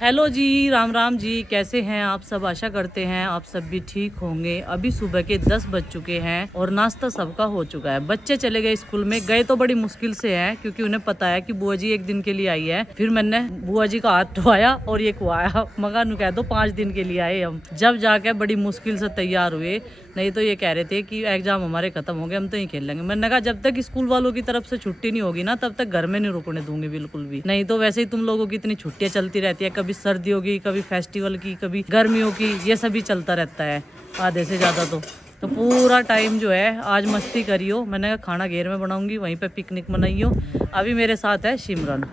Hello जी, राम राम जी। कैसे हैं आप सब? आशा करते हैं आप सब भी ठीक होंगे। अभी सुबह के 10 बज चुके हैं और नाश्ता सबका हो चुका है। बच्चे चले गए स्कूल में। गए तो बड़ी मुश्किल से हैं क्योंकि उन्हें पता है कि बुआ जी एक दिन के लिए आई है। फिर मैंने बुआ जी का हाथ धोया और ये खुआया। मगा नु कह दो 5 दिन के लिए आए हम। जब जाके बड़ी मुश्किल से तैयार हुए, नहीं तो ये कह रहे थे कि एग्जाम हमारे खत्म हो गए, हम तो ही खेल लेंगे। मैंने कहा जब तक स्कूल वालों की तरफ से छुट्टी नहीं होगी ना, तब तक घर में नहीं रुकने दूंगी बिल्कुल भी। नहीं तो वैसे ही तुम लोगों की इतनी छुट्टियां चलती रहती है, कभी सर्दियों की, कभी फेस्टिवल की, कभी गर्मियों की, ये सभी चलता रहता है आधे से ज्यादा। तो पूरा टाइम जो है आज मस्ती करियो। मैंने कहा खाना घेर में बनाऊंगी, वहीं पे पिकनिक मनाइयो। अभी मेरे साथ है सिमरन।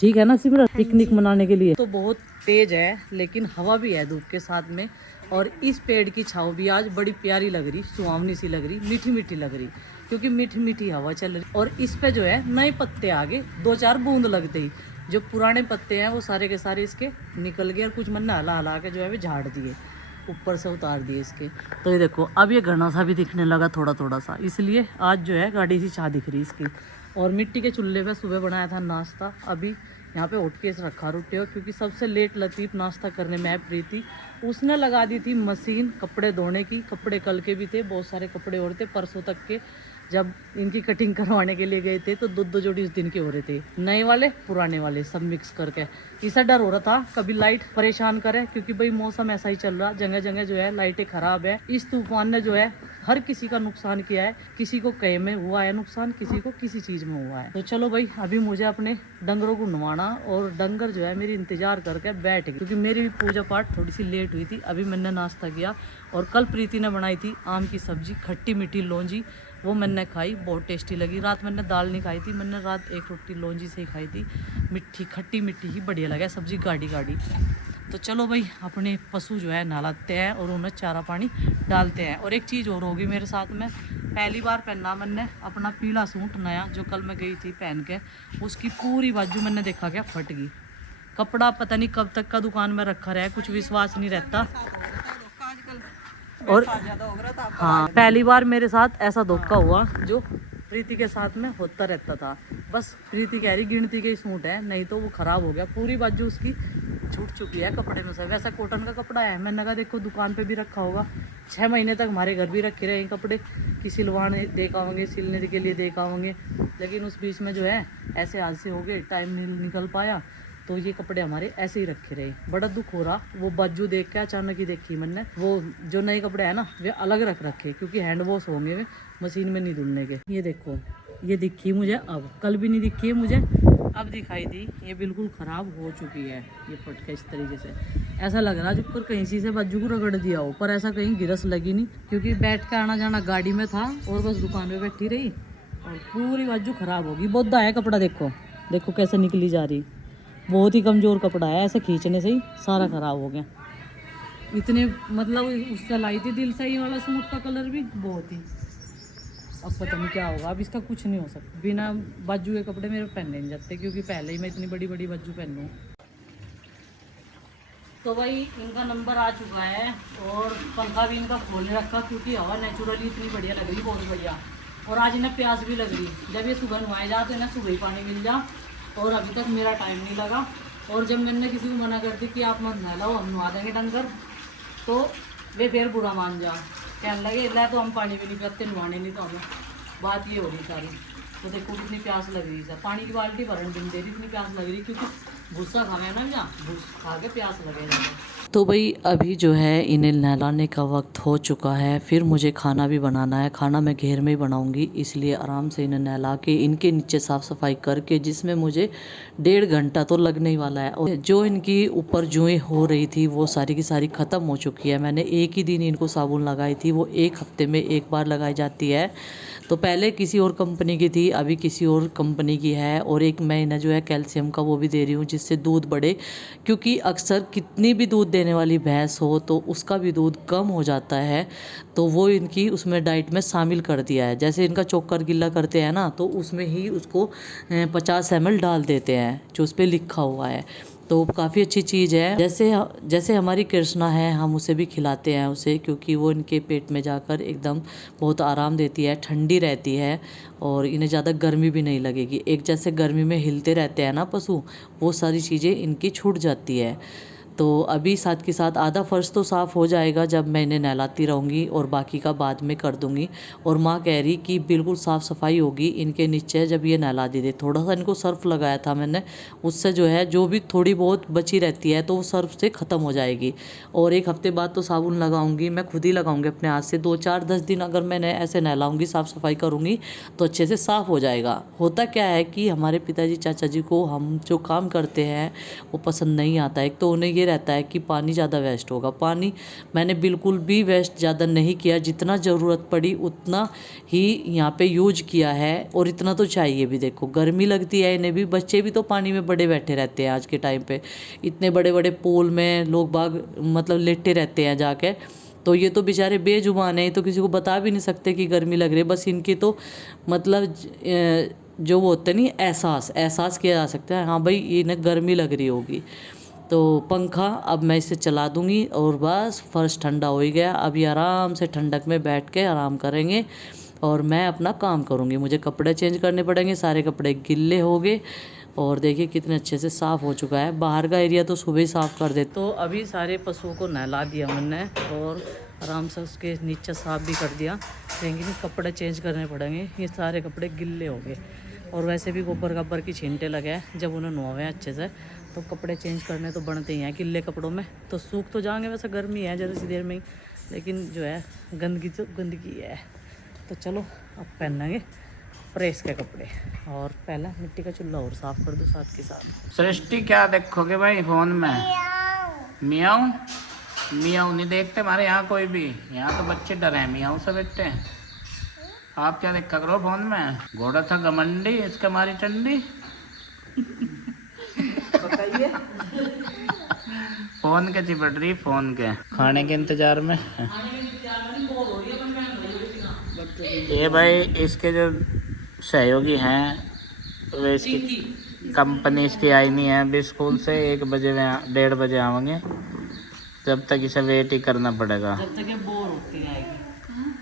ठीक है ना सिमरन? पिकनिक मनाने के लिए तो बहुत तेज है, लेकिन हवा भी है धूप के साथ में। और इस पेड़ की छाँव भी आज बड़ी प्यारी लग रही, सुहावनी सी लग रही, मीठी मीठी लग रही, क्योंकि मीठी मीठी हवा चल रही। और इस पे जो है नए पत्ते आगे 2-4 बूंद लगते ही जो पुराने पत्ते हैं वो सारे के सारे इसके निकल गए और कुछ मन हला हला के जो है वे झाड़ दिए, ऊपर से उतार दिए इसके। तो ये देखो अब ये घना सा भी दिखने लगा थोड़ा थोड़ा सा, इसलिए आज जो है गाड़ी सी छा दिख रही इसकी। और मिट्टी के चूल्हे पे सुबह बनाया था नाश्ता। अभी यहाँ पे उठ के रखा रोटी, और क्योंकि सबसे लेट लतीफ़ नाश्ता करने में है प्रीति, उसने लगा दी थी मशीन कपड़े धोने की। कपड़े कल के भी थे, बहुत सारे कपड़े और थे परसों तक के। जब इनकी कटिंग करवाने के लिए गए थे तो दो जोड़ी उस दिन के हो रहे थे, नए वाले पुराने वाले सब मिक्स करके। इससे डर हो रहा था कभी लाइट परेशान करे, क्योंकि भाई मौसम ऐसा ही चल रहा, जगह जगह जो है लाइटें खराब है। इस तूफान ने जो है हर किसी का नुकसान किया है। किसी को कहे में हुआ है नुकसान, किसी को किसी चीज में हुआ है। तो चलो भाई, अभी मुझे अपने डंगरों को नवाना, और डंगर जो है मेरी इंतजार करके बैठ गए, क्योंकि मेरी भी पूजा पाठ थोड़ी सी लेट हुई थी। अभी मैंने नाश्ता किया, और कल प्रीति ने बनाई थी आम की सब्जी, खट्टी मीठी लौंजी, वो मैंने खाई, बहुत टेस्टी लगी। रात मैंने दाल नहीं खाई थी, मैंने रात एक रोटी लौंजी से ही खाई थी। मिट्टी खट्टी मिट्टी ही बढ़िया लगा, सब्जी गाढ़ी गाढ़ी। तो चलो भाई, अपने पशु जो है नहलाते हैं और उन्हें चारा पानी डालते हैं। और एक चीज़ और होगी मेरे साथ में, पहली बार पहना मैंने अपना पीला सूट नया, जो कल मैं गई थी पहन के, उसकी पूरी बाजू मैंने देखा क्या फट गई। कपड़ा पता नहीं कब तक का दुकान में रखा रहा है, कुछ विश्वास नहीं रहता। और हाँ, पहली बार मेरे साथ ऐसा धोखा हुआ जो प्रीति के साथ में होता रहता था। बस प्रीति कह रही गिनती के सूट है, नहीं तो वो खराब हो गया, पूरी बाजू उसकी छूट चुकी है कपड़े में से। वैसा कॉटन का कपड़ा है, मैंने कहा देखो दुकान पे भी रखा होगा, 6 महीने तक हमारे घर भी रखे रहे कपड़े कि सिलवाने देख आवेंगे, सिलने के लिए देख आवेंगे। लेकिन उस बीच में जो है ऐसे हादसे हो गए, टाइम नहीं निकल पाया, तो ये कपड़े हमारे ऐसे ही रखे रहे। बड़ा दुख हो रहा, वो बाजू देख के अचानक ही देखी मैंने, वो जो नए कपड़े हैं ना वे अलग रख रखे, क्योंकि हैंड वॉश होंगे वे, मशीन में नहीं धुलने के। ये देखो, ये दिखी मुझे अब, कल भी नहीं दिखी है मुझे, अब दिखाई दी। ये बिल्कुल ख़राब हो चुकी है, ये फट के इस तरीके से। ऐसा लग रहा जो कहीं से बाजू को रगड़ दिया हो, पर ऐसा कहीं गिरस लगी नहीं, क्योंकि बैठ के आना जाना गाड़ी में था और बस दुकान पे बैठी रही, और पूरी बाजू ख़राब होगी। बोधा है कपड़ा, देखो देखो कैसे निकली जा रही, बहुत ही कमज़ोर कपड़ा है, ऐसे खींचने से ही सारा ख़राब हो गया। इतने मतलब उससे लाई थी दिल से ही वाला सूट का कलर भी बहुत ही, अब पता नहीं क्या होगा। अब इसका कुछ नहीं हो सकता, बिना बाजू के कपड़े मेरे पहनने नहीं जाते, क्योंकि पहले ही मैं इतनी बड़ी बड़ी बाजू पहनूँ। तो भाई इनका नंबर आ चुका है, और पंखा भी इनका खोल रखा, क्योंकि हवा नेचुरली इतनी बढ़िया लग रही, बहुत बढ़िया। और आज इन्हें प्यास भी लग रही, जब ये सुबह नहाए जा तो इन्हें सुबह ही पानी मिल जा, और अभी तक मेरा टाइम नहीं लगा। और जब मैंने किसी को मना कर दी कि आप मत नहलाओ, हम नहा देंगे डंगर, तो वे फिर बुरा मान जा, कहने लगे ला तो हम पानी भी नहीं पीते, नहाने नहीं तो हमें। बात ये हो रही सारी। तो देखो कितनी प्यास लग रही है, पानी की बाल्टी भरन भी नहीं दे रही, इतनी प्यास लग रही, क्योंकि भूसा खावे ना, जहाँ भूस खा के प्यास लगेगा। तो भाई अभी जो है इन्हें नहलाने का वक्त हो चुका है, फिर मुझे खाना भी बनाना है। खाना मैं घेर में ही बनाऊंगी, इसलिए आराम से इन्हें नहला के इनके नीचे साफ़ सफाई करके, जिसमें मुझे 1.5 घंटा तो लगने ही वाला है। और जो इनकी ऊपर जुएँ हो रही थी वो सारी की सारी ख़त्म हो चुकी है। मैंने एक ही दिन इनको साबुन लगाई थी, वो 1 हफ्ते में 1 बार लगाई जाती है। तो पहले किसी और कंपनी की थी, अभी किसी और कंपनी की है। और एक महीना जो है कैल्शियम का वो भी दे रही हूँ, जिससे दूध बढ़े, क्योंकि अक्सर कितनी भी दूध देने वाली भैंस हो तो उसका भी दूध कम हो जाता है, तो वो इनकी उसमें डाइट में शामिल कर दिया है। जैसे इनका चोकर गिल्ला करते हैं ना, तो उसमें ही उसको 50 ml डाल देते हैं, जो उस पर लिखा हुआ है। तो काफ़ी अच्छी चीज़ है। जैसे जैसे हमारी कृष्णा है, हम उसे भी खिलाते हैं उसे, क्योंकि वो इनके पेट में जाकर एकदम बहुत आराम देती है, ठंडी रहती है, और इन्हें ज़्यादा गर्मी भी नहीं लगेगी। एक जैसे गर्मी में हिलते रहते हैं ना पशु, वो सारी चीज़ें इनकी छूट जाती है। तो अभी साथ के साथ आधा फर्श तो साफ़ हो जाएगा जब मैं इन्हें नहलाती रहूँगी, और बाकी का बाद में कर दूँगी। और माँ कह रही कि बिल्कुल साफ़ सफाई होगी इनके नीचे जब ये नहला दी दे। थोड़ा सा इनको सर्फ लगाया था मैंने, उससे जो है जो भी थोड़ी बहुत बची रहती है तो वो सर्फ से ख़त्म हो जाएगी। और एक हफ्ते बाद तो साबुन लगाऊंगी, मैं खुद ही लगाऊंगी अपने हाथ से। 2-4-10 दिन अगर मैंने ऐसे नहलाऊंगी, साफ़ सफाई करूंगी तो अच्छे से साफ़ हो जाएगा। होता क्या है कि हमारे पिताजी चाचा जी को हम जो काम करते हैं वो पसंद नहीं आता। एक तो उन्हें ये रहता है कि पानी ज़्यादा वेस्ट होगा। पानी मैंने बिल्कुल भी वेस्ट ज़्यादा नहीं किया, जितना ज़रूरत पड़ी उतना ही यहाँ पे यूज किया है। और इतना तो चाहिए भी, देखो गर्मी लगती है इन्हें भी, बच्चे भी तो पानी में बड़े बैठे रहते हैं आज के टाइम पे। इतने बड़े बड़े पूल में लोग बाग मतलब लेटे रहते हैं जाके, तो ये तो बेचारे बेजुबान हैं, तो किसी को बता भी नहीं सकते कि गर्मी लग रही है। बस इनकी तो मतलब जो वो होते नहीं एहसास किया जा सकता है, हाँ भाई इन्हें गर्मी लग रही होगी। तो पंखा अब मैं इसे चला दूंगी और बस फर्श ठंडा हो ही गया। अभी आराम से ठंडक में बैठ के आराम करेंगे और मैं अपना काम करूंगी। मुझे कपड़े चेंज करने पड़ेंगे, सारे कपड़े गिल्ले हो गए। और देखिए कितने अच्छे से साफ़ हो चुका है। बाहर का एरिया तो सुबह ही साफ़ कर दे। तो अभी सारे पशुओं को नहला दिया मैंने और आराम से उसके नीचे साफ़ भी कर दिया। लेकिन कपड़े चेंज करने पड़ेंगे, ये सारे कपड़े गिल्ले हो गए। और वैसे भी गोबर की छींटे लगे हैं, जब उन्हें नहवाए अच्छे से तो कपड़े चेंज करने तो बनते ही हैं। गिल्ले कपड़ों में तो सूख तो जाएंगे, वैसे गर्मी है ज़रा सी देर में ही, लेकिन जो है गंदगी तो गंदगी है। तो चलो अब पहनेंगे प्रेस के कपड़े, और पहला मिट्टी का चूल्हा और साफ़ कर दो साथ के साथ। सृष्टि क्या देखोगे भाई फोन में? मियाऊ मियाऊ नहीं देखते हमारे यहाँ कोई भी, यहाँ तो बच्चे डरे हैं मियाऊ से बैठते। आप क्या देखा करो फोन में? घोड़ा था घमंडी, इसके मारी टंडी। बताइए फोन के चिपट रही, फोन के खाने के इंतजार में। ये भाई इसके जो सहयोगी हैं वे इसकी कंपनी इसकी आई नहीं है अभी स्कूल से। 1 बजे में 1:30 बजे आवेंगे, जब तक इसे वेट ही करना पड़ेगा, जब तक ये बोर होती रहेगी।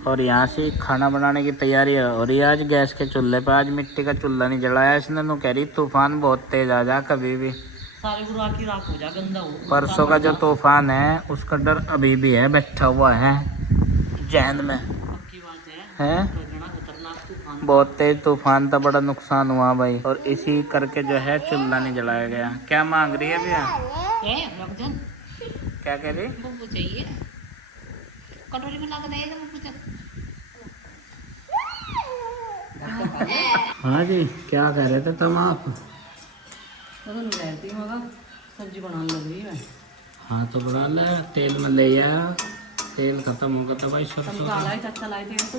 और यहाँ से खाना बनाने की तैयारी हो रही है आज गैस के चूल्हे पे। आज मिट्टी का चूल्हा नहीं जलाया इसने। नो कह रही तूफान बहुत तेज आ जा कभी भी, सारे गुरु आखिर राख हो जा, गंदा हो। परसों का जो तूफान है उसका डर अभी भी है, बैठा हुआ है जहन में पक्की बात है, है। बड़ा खतरनाक तूफान। बहुत तेज तूफान था, बड़ा नुकसान हुआ भाई, और इसी करके जो है चूल्हा नहीं जलाया गया। क्या मांग रही है भैया? क्या कह रही? चाहिए कटोरी में ला के देगा मुझे। हाँ जी, क्या कह रहे थे तुम आप? सब्जी बनाने लग रही है। हाँ तो बना ले, तेल में ले आया, तेल खत्म हो गया था भाई सरसों का। चाचा लाए थे तो।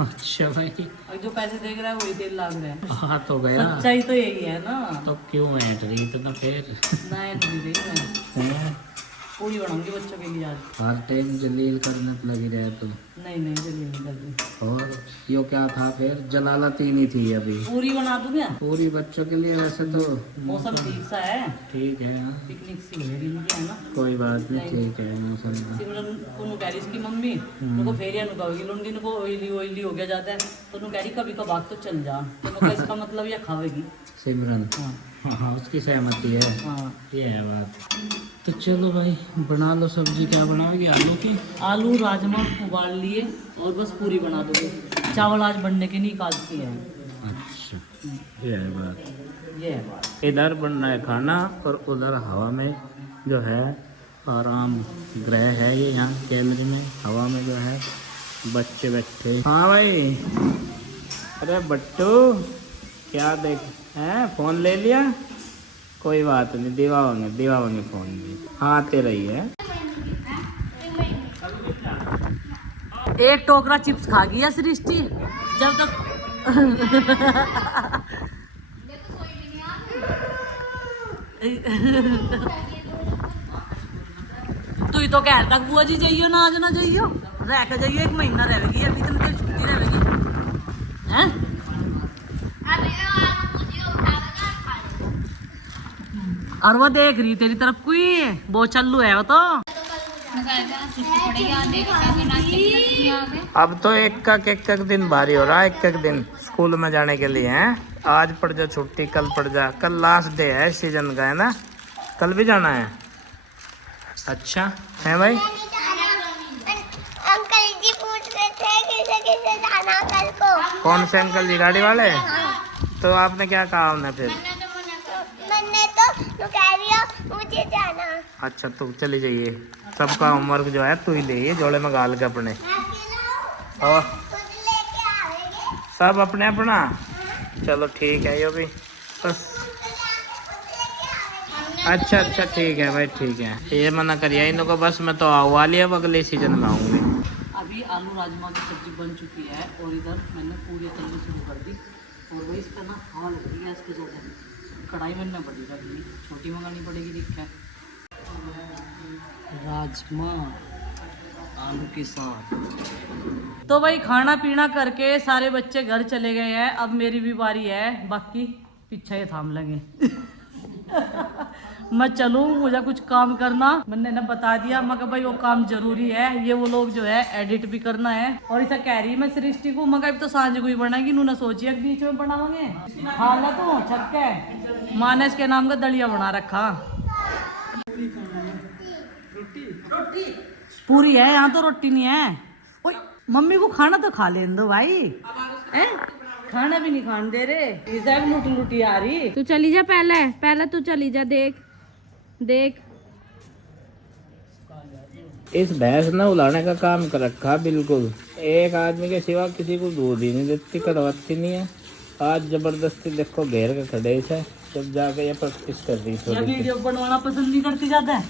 अच्छा भाई, और जो पैसे देख रहा है वही तेल लाग रहे हैं। हाँ तो गया, सच्चाई तो यही है ना। तो क्यों ऐट रही इतना फिर? मैं नहीं रही मैं पूरी बनाऊंगी बच्चों के लिए आज। हर टाइम जलील करने पे लगी रहे तो। नहीं जल्दी नहीं कर रही। और यो क्या था फिर? जलालत ही नहीं थी अभी। पूरी बना दूं क्या? पूरी बच्चों के लिए वैसे तो मौसम ठीक सा है, ठीक है। हाँ पिकनिक सी हो रही है ना। कोई बात नहीं, ठीक है मौसम में। सिमरन को नु कह रही इसकी मम्मी उनको फेरिया नु कहोगी लुंडी को ऑयली हो गया जाता है, तो नु कह रही कभी कभार तो चल जा। तो इसका मतलब ये खावेगी सिमरन। हाँ हाँ उसकी सहमति है, हाँ। ये है बात। तो चलो भाई बना लो सब्जी। क्या बनाओगे? आलू की? आलू राजमा उबाल लिए और बस पूरी बना दोगे। चावल आज बनने के नहीं कालती है। अच्छा ये है बात। ये है बात। इधर बन रहा है खाना और उधर हवा में जो है आराम गृह है ये, यहाँ कैमरे में हवा में जो है बच्चे बैठे। हाँ भाई, अरे बट्टू क्या देख हैं? फोन ले लिया? कोई बात नहीं, दिवाओगे फोन भी। हाँ आते रही है। एक टोकरा चिप्स खा गया सृष्टि जब तक। तू ही तो कह तक बुआ जी जाइयो ना, आज ना जाइयो, रह के जाइयो। 1 महीना रहेगी अभी, इतनी देर छुट्टी रहेगी हैं। और वो देख रही तेरी तरफ कोई वो चल्लू है वो तो। अब तो एक दिन भारी हो रहा है, एक दिन स्कूल में जाने के लिए हैं। आज पड़ जा छुट्टी, कल पड़ जा, कल लास्ट डे है सीजन का है ना। कल भी जाना है? अच्छा है भाई। अंकल जी पूछ रहे थे किसे किसे जाना कल को। कौन से अंकल जी? गाड़ी वाले? तो आपने क्या कहा उन्हें फिर? मैंने तो कह दिया मुझे जाना। अच्छा तो चली जाइए, सबका होमवर्क जो है तू ही ले, जोड़े में गाल के अपने, और खुद लेके आवेंगे। सब अपने अपना। चलो ठीक है, यो भी बस। अच्छा अच्छा ठीक है भाई, ठीक है। ये मना करिए इन लोगों को, बस मैं तो आऊ वाली, अब अगले सीजन में आऊँगी। अभी आलू राजमा की सब्जी बन चुकी है और इधर मैंने पूरी तलनी शुरू कर दी। और वही इसका ना हवा लग रही है इसके ज़्यादा, कढ़ाई बनना पड़ेगा, छोटी मंगानी पड़ेगी। दिक्कत राजमा आलू के साथ। तो भाई खाना पीना करके सारे बच्चे घर चले गए हैं, अब मेरी भी बारी है, बाकी पीछे ही थाम लेंगे। मैं चलूँ, मुझे कुछ काम करना, मैंने ना बता दिया, मगर भाई वो काम जरूरी है। ये वो लोग जो है एडिट भी करना है। और इसे कह रही मैं सृष्टि को, मगर अब तो सांझ को ही बनाएगी, उन्होंने सोची बीच में बनावांगे। हालत तो छक्के माँ ने इसके नाम का दलिया बना रखा। पूरी है यहाँ तो, रोटी नहीं है। ओए मम्मी को खाना तो खा लेने दो भाई, हैं? खाना भी नहीं खाने दे रहे, इसे लुटी लुटी आ रही। तू चली जा, पहले तू चली जा, देख देख। इस भैंस ने उलाने का काम कर रखा बिल्कुल। एक आदमी के सिवा किसी को दूध ही नहीं देती, कड़वाती नहीं है। आज जबरदस्ती देखो घेर के खड़े से, जब जाके ये प्रैक्टिस कर रही ये थोड़ी सी। वीडियो बनवाना पसंद नहीं करती ज्यादा,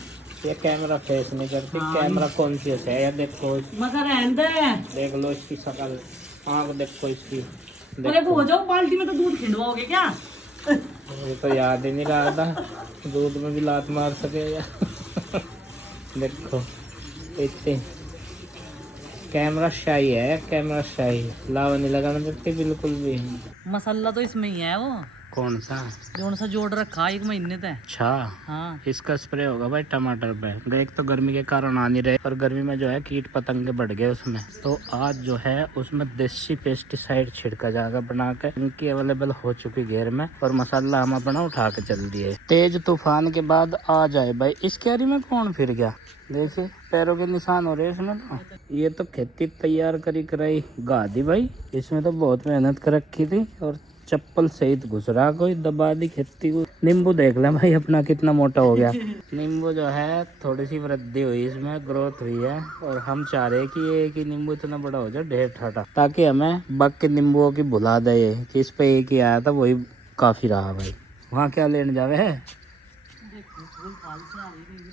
ये कैमरा फेस नहीं करती, कैमरा कॉन्शियस है। या देखो मगर रहने देख लो इसकी शकल, आँख देखो इसकी। अरे वो हो जाओ, बाल्टी में तो दूध खिंडवाओगे क्या? मुझे तो याद ही नहीं रहा था दूध में भी लात मार सके या। देखो इतनी कैमरा शाही है, कैमरा शाही। लावा नहीं लगाना देती बिल्कुल भी। मसाला तो इसमें ही है वो, कौन सा? कौन सा जोड़ रखा 1 महीने तक। अच्छा हाँ इसका स्प्रे होगा भाई टमाटर पे। एक तो गर्मी के कारण आ नहीं रहे, और गर्मी में जो है कीट पतंगे बढ़ गए उसमें, तो आज जो है उसमें देसी पेस्टिसाइड छिड़का जाएगा बना के। इनकी अवेलेबल हो चुकी घेर में, और मसाला हम अपना उठा के चल दिए। तेज तूफान के बाद आ जाए भाई। इस क्यारी में कौन फिर गया? देखिए पैरों के निशान हो रहे हैं इसमें तो। ये तो खेती तैयार करी कराई गा दी भाई। इसमें तो बहुत मेहनत कर रखी थी, और चप्पल सहित घुस रहा कोई, दबा दी खेती को। नींबू देख ले भाई अपना कितना मोटा हो गया। नींबू जो है थोड़ी सी वृद्धि हुई, इसमें ग्रोथ हुई है, और हम चाह रहे हैं कि ये एक ही नींबू इतना बड़ा हो जाए, ढेर ठाटा, ताकि हमें बाकी नींबुओं की भुला दे कि इस पे एक ही आया था, वही काफी रहा भाई। वहाँ क्या लेने जावे है?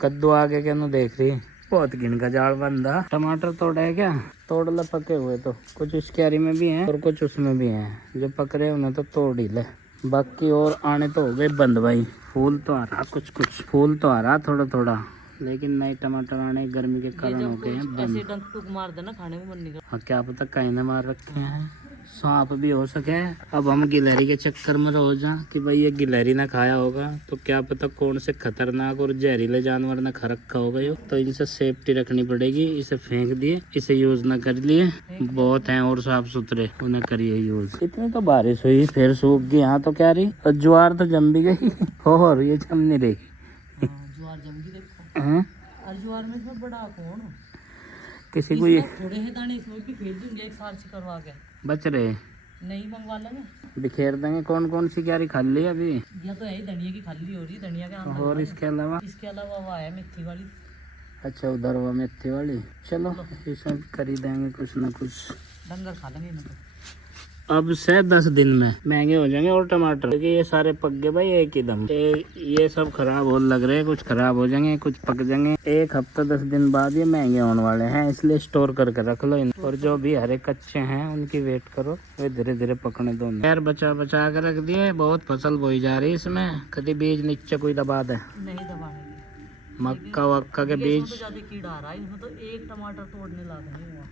कद्दू आगे क्या नु देख रही, बहुत गिन का जाड़ बंदा। टमाटर तोड़ा है क्या? तोड़ ले पके हुए तो, कुछ इस क्यारी में भी हैं और कुछ उसमें भी हैं। जो पक रहे उन्हें तो तोड़ ही ले, बाकी और आने तो हो गए बंद भाई। फूल तो आ रहा, कुछ कुछ फूल तो आ रहा थोड़ा थोड़ा, लेकिन नए टमाटर आने गर्मी के कारण हो गए हैं बंद। ऐसे डंक टुक मार देना, खाने को मन नहीं करता। हाँ क्या पता कहीं ने मार रखे हैं, सांप भी हो सके। अब हम गिलहरी के चक्कर में रहो जा कि भाई ये गिलहरी ना खाया होगा, तो क्या पता कौन से खतरनाक और जहरीले जानवर ने खा रखा होगा यो। तो इनसे सेफ्टी रखनी पड़ेगी। इसे फेंक दिए, इसे यूज ना कर लिए। बहुत हैं और साफ सुथरे, उन्हें करिए यूज। इतनी तो बारिश हुई फिर सूख गई। यहाँ तो क्या रही, और ज्वार तो जम भी गई और ये जम नहीं रही। ज्वार जम गई देखो। हैं? और ज्वार में इसमें बड़ा कौन किसी को ये थोड़े हैं दाने, इसमें भी फेंक दूंगे एक साल से करवा के। बच रहे, नहीं मंगवा लेंगे, बिखेर देंगे। कौन कौन सी क्यारी खाली है अभी? या तो है धनिया की खाली हो रही, धनिया के अंदर। और इसके अलावा वो है मेथी वाली। अच्छा उधर वो मेथी वाली। चलो इसमें कर ही देंगे कुछ ना कुछ, डंगर खा लेंगे इन्हें तो। अब से 10 दिन में महंगे हो जाएंगे और टमाटर, क्योंकि ये सारे पक गए भाई एक ही दम। ये सब खराब हो लग रहे हैं, कुछ खराब हो जाएंगे कुछ पक जाएंगे। 1 हफ्ता 10 दिन बाद ये महंगे होने वाले हैं, इसलिए स्टोर करके रख लो इन्हें। और जो भी हरे कच्चे हैं उनकी वेट करो, वे धीरे धीरे पकने दो। खैर बचा बचा कर रख दिए, बहुत फसल बोई जा रही है इसमें। कभी बीज नीचे कोई दबा दे, नहीं दबाएंगे। मक्का वक्का के इसमें बीज। तो ज्यादा कीड़ा आ रहा है, इसमें तो एक टमाटर तोड़ने लायक नहीं हुआ,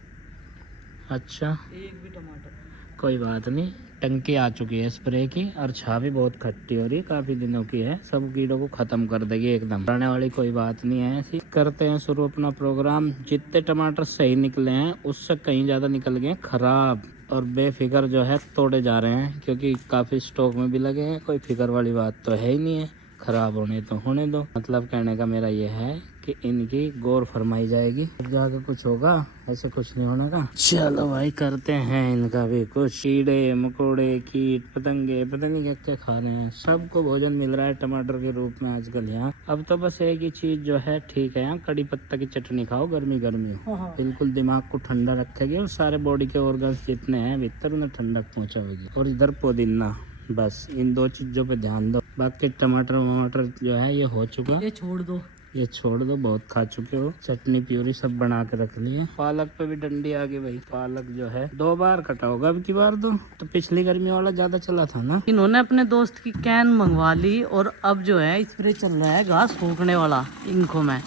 अच्छा एक भी टमाटर। कोई बात नहीं, टंकी आ चुकी है स्प्रे की, और छा भी बहुत खट्टी हो रही, काफी दिनों की है। सब कीड़ों को खत्म कर देगी एकदम, डरने वाली कोई बात नहीं है। ऐसी करते हैं शुरू अपना प्रोग्राम। जितने टमाटर सही निकले हैं उससे कहीं ज्यादा निकल गए खराब, और बेफिक्र जो है तोड़े जा रहे हैं, क्योंकि काफी स्टॉक में भी लगे हैं। कोई फिक्र वाली बात तो है ही नहीं है, खराब होने दो। मतलब कहने का मेरा ये है कि इनकी गौर फरमाई जाएगी, अब जाके कुछ होगा, ऐसे कुछ नहीं होने का। चलो भाई करते हैं इनका भी कुछ। कीड़े मकोड़े कीट पतंगे पता नहीं क्या क्या खा रहे हैं, सबको भोजन मिल रहा है टमाटर के रूप में आजकल यहाँ। अब तो बस एक ही चीज जो है ठीक है, यहाँ कड़ी पत्ता की चटनी खाओ, गर्मी गर्मी हो, बिल्कुल दिमाग को ठंडा रखेगी और सारे बॉडी के ऑर्गन्स जितने हैं भीतर उन्हें ठंडक पहुँचाएगी। और इधर पुदीना, बस इन दो चीजों पे ध्यान दो। बाकी टमाटर वमाटर जो है ये हो चुका, ये छोड़ दो, ये छोड़ दो, बहुत खा चुके हो। चटनी प्यूरी सब बना के रख लिए। पालक पे भी डंडी आ गई भाई, पालक जो है 2 बार कटा होगा अब की बार तो पिछली गर्मी वाला ज्यादा चला था ना। इन्होंने अपने दोस्त की कैन मंगवा ली और अब जो है स्प्रे चल रहा है घास फूकने वाला इनको में।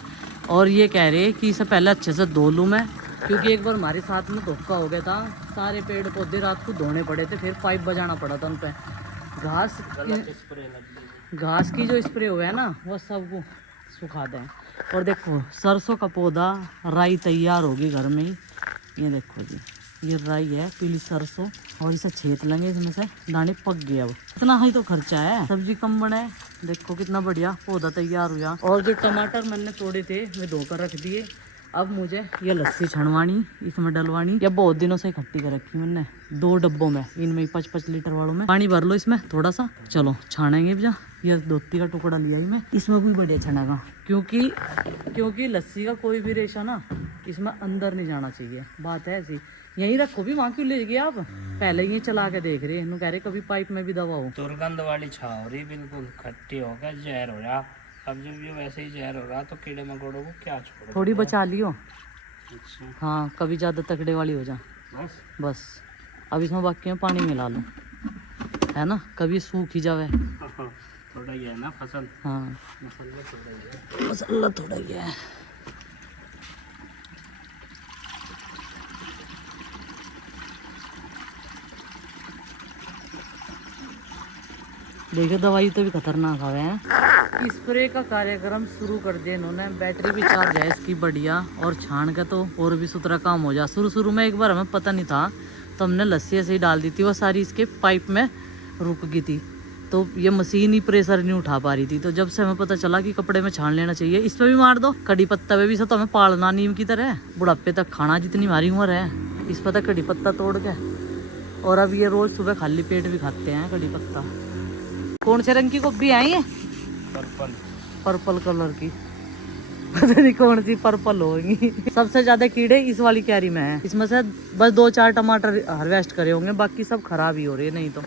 और ये कह रहे हैं कि इसे पहले अच्छे से धो लूँ मैं, क्योंकि एक बार हमारे साथ में धोखा हो गया था, सारे पेड़ पौधे रात को धोने पड़े थे, फिर पाइप बजाना पड़ा था उन पे। घास की जो स्प्रे हुआ है ना वो सबको सुखा दें। और देखो सरसों का पौधा राई तैयार होगी घर में ही, ये देखो जी, ये राई है पीली सरसों, और इसे छेद लेंगे, इसमें से दाने पक गए। अब इतना ही तो खर्चा है, सब्जी कम बने। देखो कितना बढ़िया पौधा तैयार हुआ। और जो टमाटर मैंने तोड़े थे वे धोकर रख दिए। अब मुझे ये लस्सी छनवानी, इसमें डलवानी, या बहुत दिनों से इकट्ठी कर रखी मैंने 2 डब्बों में, इनमें 5-5 लीटर वालों में पानी भर लो इसमें थोड़ा सा। चलो छानेंगे भैया। ये धोती का टुकड़ा लिया ही मैं, इसमें भी बढ़िया छनेगा, क्योंकि लस्सी का कोई भी रेशा ना इसमें अंदर नहीं जाना चाहिए। बात है ऐसी, यहीं रखो भी, वहाँ क्यों ले गए आप? पहले ही चला के देख रहे हैं, कह रहे कभी पाइप में भी दवा हो। दुर्गंध वाली छाव रही, बिल्कुल खट्टी हो गया, जहर हो रहा। अब जब ये वैसे ही जहर हो रहा तो कीड़े मकोड़ों को क्या छोड़, थोड़ी बचा लियो। अच्छा हाँ, कभी ज़्यादा तकड़े वाली हो जा बस। अब इसमें बाकी में पानी मिला लो, है ना, कभी सूख ही जावे। थोड़ा ही है ना फसल। हाँ मसाला थोड़ा ही है। देखो दवाई तो भी खतरनाक हवे हैं। स्प्रे का कार्यक्रम शुरू कर दिया इन्होंने, बैटरी भी चार्ज है इसकी बढ़िया, और छान का तो और भी सुथरा काम हो जा। शुरू में एक बार हमें पता नहीं था तो हमने लस्सी ऐसे ही डाल दी थी, वो सारी इसके पाइप में रुक गई थी, तो ये मशीन ही प्रेशर नहीं उठा पा रही थी। तो जब से हमें पता चला कि कपड़े में छान लेना चाहिए, इस पर भी मार दो, कड़ी पत्ता पे भी से तो हमें पालना नीम की तरह, बुढ़ापे तक खाना जितनी हमारी उम्र है, इस पर तक कड़ी पत्ता तोड़ के। और अब ये रोज सुबह खाली पेट भी खाते हैं कड़ी पत्ता। कौन से रंग की गोभी आई है? पर्पल कलर की, पता नहीं कौन सी पर्पल होगी। सबसे ज्यादा कीड़े इस वाली क्यारी में है, इसमें से बस 2-4 टमाटर हार्वेस्ट करे होंगे, बाकी सब खराब ही हो रहे हैं। नहीं तो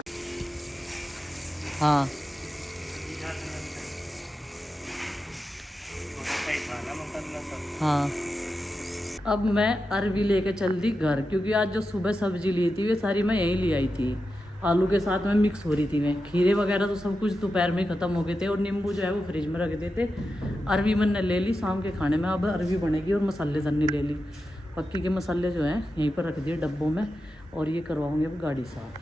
हाँ हाँ। अब मैं अरवी लेके चल दी घर, क्योंकि आज जो सुबह सब्जी ली थी वे सारी मैं यहीं ले आई थी, आलू के साथ में मिक्स हो रही थी। मैं खीरे वगैरह तो सब कुछ दोपहर में ख़त्म हो गए थे, और नींबू जो है वो फ्रिज में रख देते। अरवी मैंने ले ली शाम के खाने में, अब अरवी बनेगी। और मसाले धन्नी ले ली, पक्की के मसाले जो हैं यहीं पर रख दिए डब्बों में, और ये करवाऊंगी अब गाड़ी साफ।